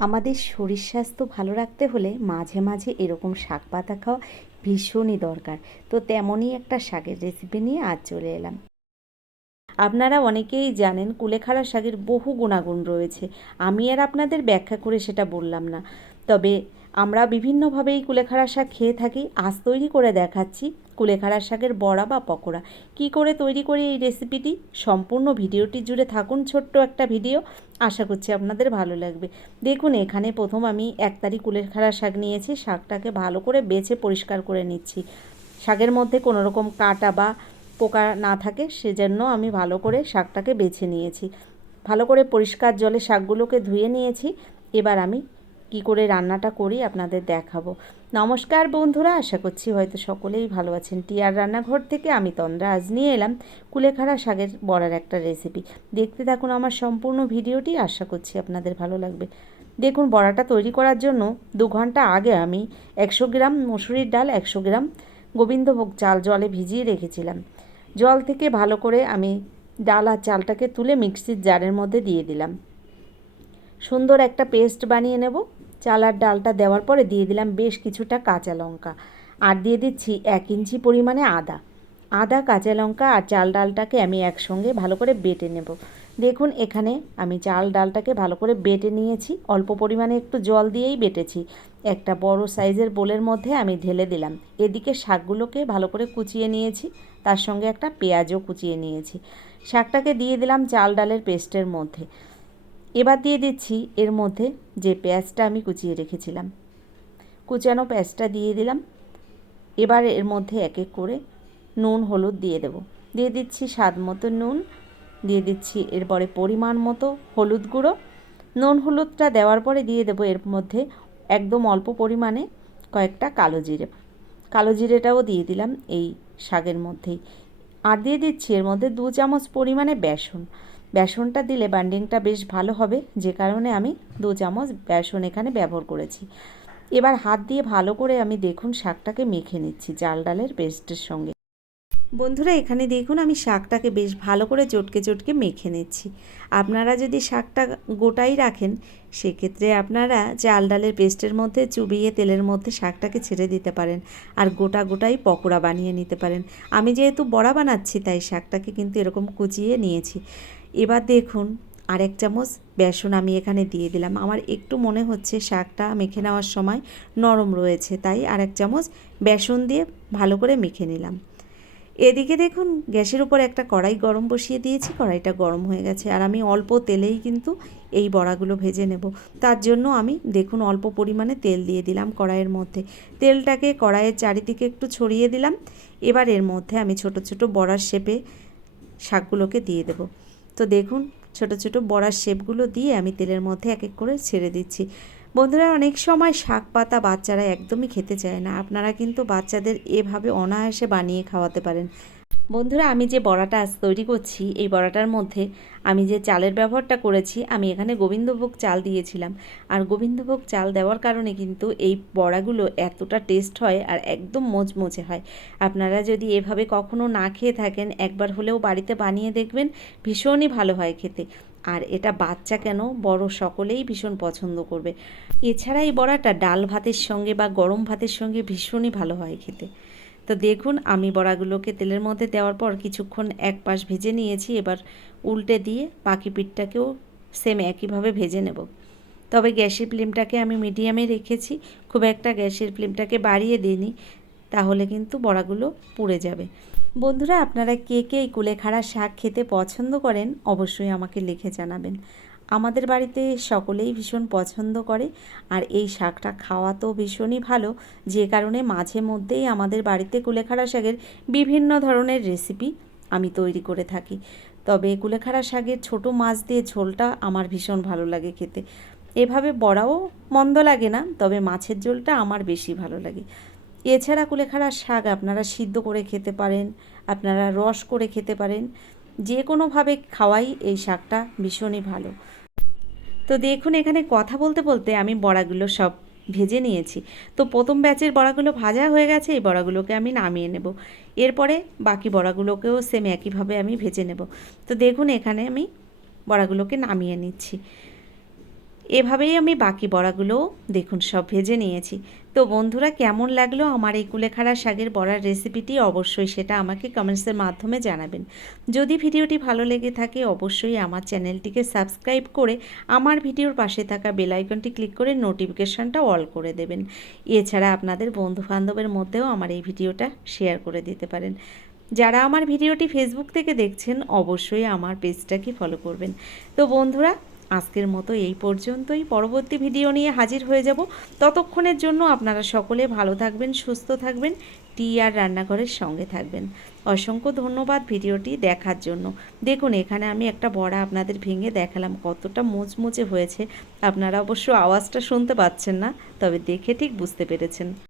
আমাদের শরীর স্বাস্থ্য ভালো রাখতে হলে মাঝে মাঝে এরকম শাক পাতা খাওয়া ভীষণই দরকার। তো তেমনই একটা শাকের রেসিপি নিয়ে আজ চলে এলাম। আপনারা অনেকেই জানেন কুলেখাড়া শাকের বহু গুণাগুণ রয়েছে। আমি আর আপনাদের ব্যাখ্যা করে সেটা বললাম না। তবে আমরা বিভিন্নভাবে এই কুলেখাড়া শাক খেয়ে থাকি। আজ তৈরি করে দেখাচ্ছি কুলেখাড়া শাকের বড়া বা পকোড়া। কি করে তৈরি করি এই রেসিপিটি, সম্পূর্ণ ভিডিওটি জুড়ে থাকুন। ছোট্ট একটা ভিডিও, আশা করছি আপনাদের ভালো লাগবে। দেখুন, এখানে প্রথম আমি একতারি কুলেখাড়া শাক নিয়েছি। শাকটাকে ভালো করে বেছে পরিষ্কার করে নিচ্ছি। শাকের মধ্যে কোনো রকম কাঁটা বা পোকা না থাকে সেজন্য আমি ভালো করে শাকটাকে বেছে নিয়েছি। ভালো করে পরিষ্কার জলে শাকগুলোকে ধুয়ে নিয়েছি। এবার আমি কি করে রান্নাটা করি আপনাদের দেখাবো। নমস্কার বন্ধুরা, আশা করছি হয়তো সকলেই ভালো আছেন। টিয়ার রান্নাঘর থেকে আমি তন্দ্রা আজ নিয়ে এলাম কুলেখাড়া শাকের বড়ার একটা রেসিপি। দেখতে থাকুন আমার সম্পূর্ণ ভিডিওটি, আশা করছি আপনাদের ভালো লাগবে। দেখুন, বড়াটা তৈরি করার জন্য 2 ঘন্টা আগে আমি 100 গ্রাম মসুরির ডাল, 100 গ্রাম গোবিন্দভোগ চাল জলে ভিজিয়ে রেখেছিলাম। জল থেকে ভালো করে আমি ডাল আর চালটাকে তুলে মিক্সির জারের মধ্যে দিয়ে দিলাম। সুন্দর একটা পেস্ট বানিয়ে নেব। চাল আর ডালটা দেওয়ার পরে দিয়ে দিলাম বেশ কিছুটা কাঁচা লঙ্কা, আর দিয়ে দিচ্ছি 1 ইঞ্চি পরিমাণে আদা, কাঁচা লঙ্কা আর চাল ডালটাকে আমি একসঙ্গে ভালো করে বেটে নেব। দেখুন, এখানে আমি চাল ডালটাকে ভালো করে বেটে নিয়েছি। অল্প পরিমাণে একটু জল দিয়েই বেটেছি। একটা বড় সাইজের বোলের মধ্যে আমি ঢেলে দিলাম। এদিকে শাকগুলোকে ভালো করে কুচিয়ে নিয়েছি, তার সঙ্গে একটা পেঁয়াজও কুচিয়ে নিয়েছি। শাকটাকে দিয়ে দিলাম চাল ডালের পেস্টের মধ্যে। এবার দিয়ে দিচ্ছি এর মধ্যে যে পেঁয়াজটা আমি কুচিয়ে রেখেছিলাম, কুচানো পেঁয়াজটা দিয়ে দিলাম। এবার এর মধ্যে এক এক করে নুন হলুদ দিয়ে দেব। দিয়ে দিচ্ছি স্বাদ মতো নুন, দিয়ে দিচ্ছি এরপরে পরিমাণ মতো হলুদ গুঁড়ো। নুন হলুদটা দেওয়ার পরে দিয়ে দেবো এর মধ্যে একদম অল্প পরিমাণে কয়েকটা কালো জিরেটাও দিয়ে দিলাম এই শাকের মধ্যেই। আর দিয়ে দিচ্ছি এর মধ্যে 2 চামচ পরিমাণে বেসনটা দিলে বাইন্ডিংটা বেশ ভালো হবে, যে কারণে আমি 2 চামচ বেসন এখানে ব্যবহার করেছি। এবার হাত দিয়ে ভালো করে আমি দেখুন শাকটাকে মেখে নিচ্ছি চাল ডালের পেস্টের সঙ্গে। বন্ধুরা, এখানে দেখুন আমি শাকটাকে বেশ ভালো করে চটকে চটকে মেখে নিচ্ছি। আপনারা যদি শাকটা গোটাই রাখেন, সেক্ষেত্রে আপনারা চাল ডালের পেস্টের মধ্যে চুবিয়ে তেলের মধ্যে শাকটাকে ছেড়ে দিতে পারেন, আর গোটাই পকোড়া বানিয়ে নিতে পারেন। আমি যেহেতু বড়া বানাচ্ছি, তাই শাকটাকে কিন্তু এরকম কুচিয়ে নিয়েছি। এবার দেখুন, আর 1 চামচ বেসন আমি এখানে দিয়ে দিলাম। আমার একটু মনে হচ্ছে শাকটা মেখে নেওয়ার সময় নরম রয়েছে, তাই আর 1 চামচ বেসন দিয়ে ভালো করে মেখে নিলাম। এদিকে দেখুন, গ্যাসের উপর একটা কড়াই গরম বসিয়ে দিয়েছি। কড়াইটা গরম হয়ে গেছে, আর আমি অল্প তেলেই কিন্তু এই বড়াগুলো ভেজে নেব। তার জন্য আমি দেখুন অল্প পরিমাণে তেল দিয়ে দিলাম কড়াইয়ের মধ্যে। তেলটাকে কড়াইয়ের চারিদিকে একটু ছড়িয়ে দিলাম। এবার এর মধ্যে আমি ছোট ছোট বড়ার শেপে শাকগুলোকে দিয়ে দেব। তো দেখুন, ছোট ছোট বড়ার শেপগুলো দিয়ে আমি তেলের মধ্যে এক এক করে ছেড়ে দিচ্ছি। বন্ধুরা, অনেক সময় শাক পাতা বাচ্চারা একদমই খেতে চায় না। আপনারা কিন্তু বাচ্চাদের এভাবে অনায়াসে বানিয়ে খাওয়াতে পারেন। বন্ধুরা, আমি যে বড়াটা আজ তৈরি করছি, এই বড়াটার মধ্যে আমি যে চালের ব্যবহারটা করেছি, আমি এখানে গোবিন্দভোগ চাল দিয়েছিলাম। আর গোবিন্দভোগ চাল দেওয়ার কারণে কিন্তু এই বড়াগুলো এতটা টেস্ট হয় আর একদম মোচমোচে হয়। আপনারা যদি এভাবে কখনো না খেয়ে থাকেন, একবার হলেও বাড়িতে বানিয়ে দেখবেন, ভীষণই ভালো হয় খেতে। আর এটা বাচ্চা কেন, বড় সকলেই ভীষণ পছন্দ করবে। এছাড়া এই বড়াটা ডাল ভাতের সঙ্গে বা গরম ভাতের সঙ্গে ভীষণই ভালো হয় খেতে। তো দেখুন, আমি বড়াগুলোকে তেলের মধ্যে দেওয়ার পর কিছুক্ষণ এক পাশ ভেজে নিয়েছি। এবার উল্টে দিয়ে বাকি পিঠটাকেও সেম একইভাবে ভেজে নেব। তবে গ্যাসের ফ্লেমটাকে আমি মিডিয়ামে রেখেছি, খুব একটা গ্যাসের ফ্লেমটাকে বাড়িয়ে দিইনি, তাহলে কিন্তু বড়াগুলো পুড়ে যাবে। বন্ধুরা, আপনারা কে কে এই কুলেখাড়া শাক খেতে পছন্দ করেন, অবশ্যই আমাকে লিখে জানাবেন। আমাদের বাড়িতে সকলেই ভীষণ পছন্দ করে, আর এই শাকটা খাওয়া তো ভীষণই ভালো, যে কারণে মাঝে মধ্যেই আমাদের বাড়িতে কুলেখাড়া শাকের বিভিন্ন ধরনের রেসিপি আমি তৈরি করে থাকি। তবে কুলেখাড়া শাকের ছোট মাছ দিয়ে ঝোলটা আমার ভীষণ ভালো লাগে খেতে। এভাবে বড়াও মন্দ লাগে না, তবে মাছের ঝোলটা আমার বেশি ভালো লাগে। এছাড়া কুলেখাড়া শাক আপনারা সিদ্ধ করে খেতে পারেন, আপনারা রস করে খেতে পারেন, যে কোনোভাবে খাওয়াই এই শাকটা ভীষণই ভালো। তো দেখুন, এখানে কথা বলতে বলতে আমি বড়াগুলো সব ভেজে নিয়েছি। তো প্রথম ব্যাচের বড়াগুলো ভাজা হয়ে গেছে, এই বড়াগুলোকে আমি নামিয়ে নেব। এরপরে বাকি বড়াগুলোকেও সেম একইভাবে আমি ভেজে নেব। তো দেখুন, এখানে আমি বড়াগুলোকে নামিয়ে নিচ্ছি। এভাবেই আমি বাকি বড়াগুলোও দেখুন সব ভেজে নিয়েছি। তো বন্ধুরা, কেমন লাগলো আমার এই কুলেখাড়া শাকের বড়ার রেসিপিটি অবশ্যই সেটা আমাকে কমেন্টসের মাধ্যমে জানাবেন। যদি ভিডিওটি ভালো লেগে থাকে অবশ্যই আমার চ্যানেলটিকে সাবস্ক্রাইব করে আমার ভিডিওর পাশে থাকা বেল আইকনটি ক্লিক করে নোটিফিকেশনটা অল করে দেবেন। এছাড়া আপনাদের বন্ধুবান্ধবের মধ্যেও আমার এই ভিডিওটা শেয়ার করে দিতে পারেন। যারা আমার ভিডিওটি ফেসবুক থেকে দেখছেন অবশ্যই আমার পেজটাকে ফলো করবেন। তো বন্ধুরা, আজকের মতো এই পর্যন্তই। পরবর্তী ভিডিও নিয়ে হাজির হয়ে যাব। ততক্ষণের জন্য আপনারা সকলে ভালো থাকবেন, সুস্থ থাকবেন, আর রান্নাঘরের সঙ্গে থাকবেন। অসংখ্য ধন্যবাদ ভিডিওটি দেখার জন্য। দেখুন এখানে আমি একটা বড়া আপনাদের ভেঙে দেখালাম কতটা মুচমুচে হয়েছে। আপনারা অবশ্য আওয়াজটা শুনতে পাচ্ছেন না, তবে দেখে ঠিক বুঝতে পেরেছেন।